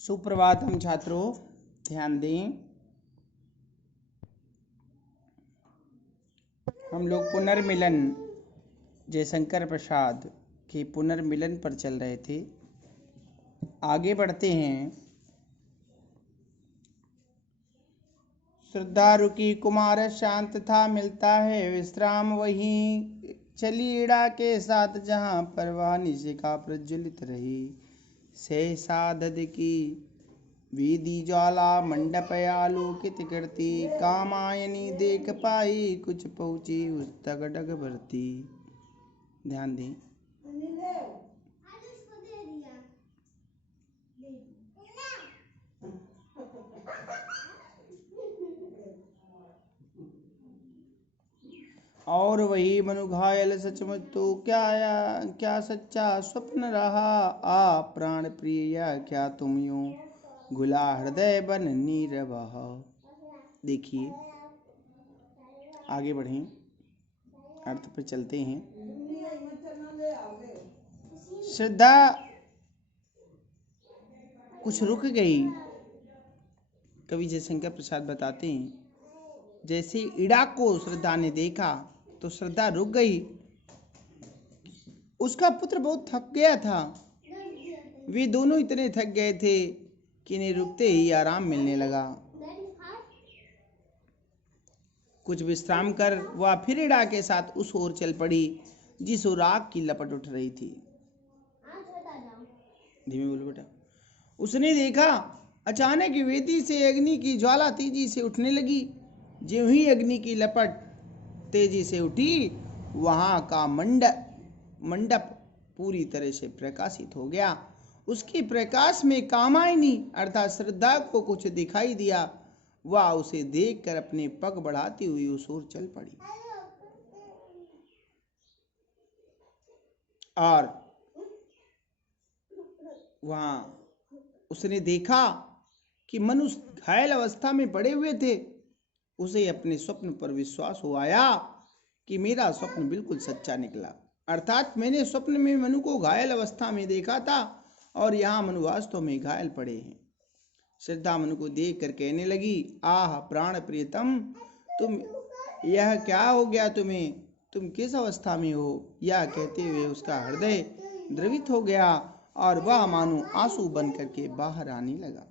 सुप्रभातम छात्रों, ध्यान दें। हम लोग पुनर्मिलन जयशंकर प्रसाद के पुनर्मिलन पर चल रहे थे। आगे बढ़ते हैं। श्रद्धा रुकी, कुमार शांत था, मिलता है विश्राम वहीं। चली इड़ा के साथ जहां परवाह निशिका प्रज्वलित रही। सहसा दद की वेदी ज्वाला, मंडप आलोकित करती। कामायनी देख पाई, कुछ पहुंची उस तक डग भरती। ध्यान दें। और वही मनु घायल, सचमुच तो क्या सच्चा स्वप्न रहा। आ प्राण प्रिय, क्या तुम यूं घुला हृदय बन नीरवह। देखिए, आगे बढ़ें, अर्थ पर चलते हैं। श्रद्धा कुछ रुक गई। कवि जयशंकर प्रसाद बताते हैं, जैसे इड़ा को श्रद्धा ने देखा तो श्रद्धा रुक गई। उसका पुत्र बहुत थक गया था। वे दोनों इतने थक गए थे कि इन्हें रुकते ही आराम मिलने लगा। कुछ विश्राम कर वह फिर इड़ा के साथ उस ओर चल पड़ी जिस ओर आग की लपट उठ रही थी। धीमे बोलो बेटा। उसने देखा, अचानक वेदी से अग्नि की ज्वाला तेजी से उठने लगी। ज्यों ही अग्नि की लपट तेजी से उठी, वहां का मंडप पूरी तरह से प्रकाशित हो गया। उसके प्रकाश में कामायनी अर्थात श्रद्धा को कुछ दिखाई दिया। वह उसे देखकर अपने पग बढ़ाती हुई उस ओर चल पड़ी और वहां उसने देखा कि मनुष्य घायल अवस्था में पड़े हुए थे। उसे अपने स्वप्न पर विश्वास हो आया कि मेरा स्वप्न बिल्कुल सच्चा निकला। अर्थात मैंने स्वप्न में मनु को घायल अवस्था में देखा था और यहाँ मनु वास्तव में घायल पड़े हैं। श्रद्धा मनु को देख कर कहने लगी, आह प्राण प्रियतम, तुम यह क्या हो गया तुम्हें? तुम किस अवस्था में हो? यह कहते हुए उसका हृदय द्रवित हो गया और वह मानो आंसू बन करके बाहर आने लगा।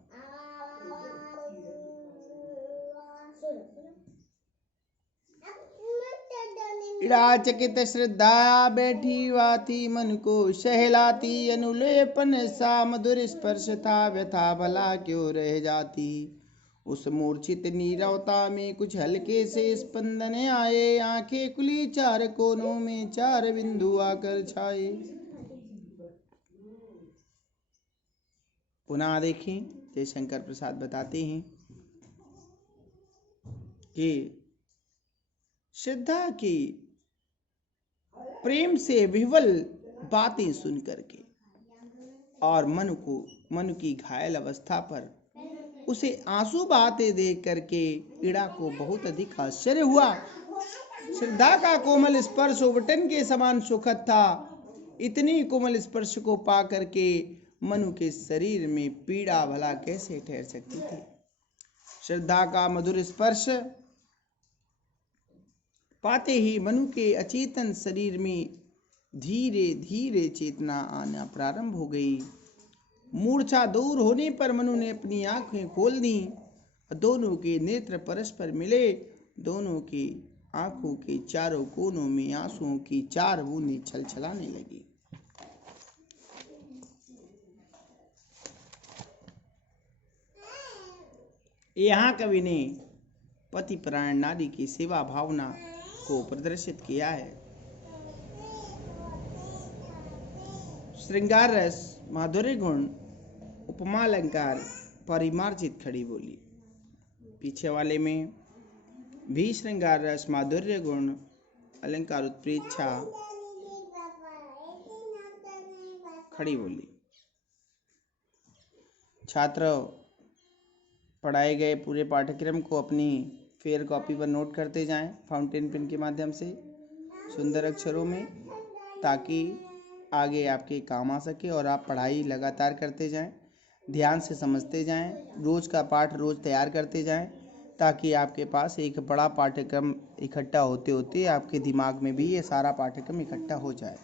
इड़ाचकित श्रद्धा बैठी वाती, मन को सहलाती। अनुलेपन सा मधुर स्पर्श था, व्यथा भला क्यों रह जाती। उस मूर्छित नीरवता में कुछ हल्के से स्पंदन आए। आंखें खुली, चार कोनों में चार बिंदु आकर छाए। पुनः देखें, जयशंकर प्रसाद बताते हैं कि श्रद्धा की प्रेम से विह्वल बातें सुन करके और मनु की घायल अवस्था पर उसे आंसू बहाते देख करके इड़ा को बहुत अधिक आश्चर्य हुआ। श्रद्धा का कोमल स्पर्श उबटन के समान सुखद था। इतनी कोमल स्पर्श को पा करके मनु के शरीर में पीड़ा भला कैसे ठहर सकती थी। श्रद्धा का मधुर स्पर्श पाते ही मनु के अचेतन शरीर में धीरे धीरे चेतना आना प्रारंभ हो गई। मूर्छा दूर होने पर मनु ने अपनी आंखें खोल दी। दोनों के नेत्र परस्पर मिले। दोनों की आंखों के चारों कोनों में आंसुओं की चार बूंदें छलछलाने लगी। यहाँ कवि ने पति परायण नारी की सेवा भावना को प्रदर्शित किया है। श्रृंगार रस, माधुर्य गुण, उपमा अलंकार, परिमार्जित खड़ी बोली। पीछे वाले में भी श्रृंगार रस, माधुर्य गुण, अलंकार, उत्प्रेक्षा, खड़ी बोली। छात्र पढ़ाए गए पूरे पाठ्यक्रम को अपनी फेयर कॉपी पर नोट करते जाएं फाउंटेन पेन के माध्यम से सुंदर अक्षरों में, ताकि आगे आपके काम आ सके और आप पढ़ाई लगातार करते जाएं। ध्यान से समझते जाएं, रोज का पाठ रोज तैयार करते जाएं, ताकि आपके पास एक बड़ा पाठ्यक्रम इकट्ठा होते होते आपके दिमाग में भी ये सारा पाठ्यक्रम इकट्ठा हो जाए।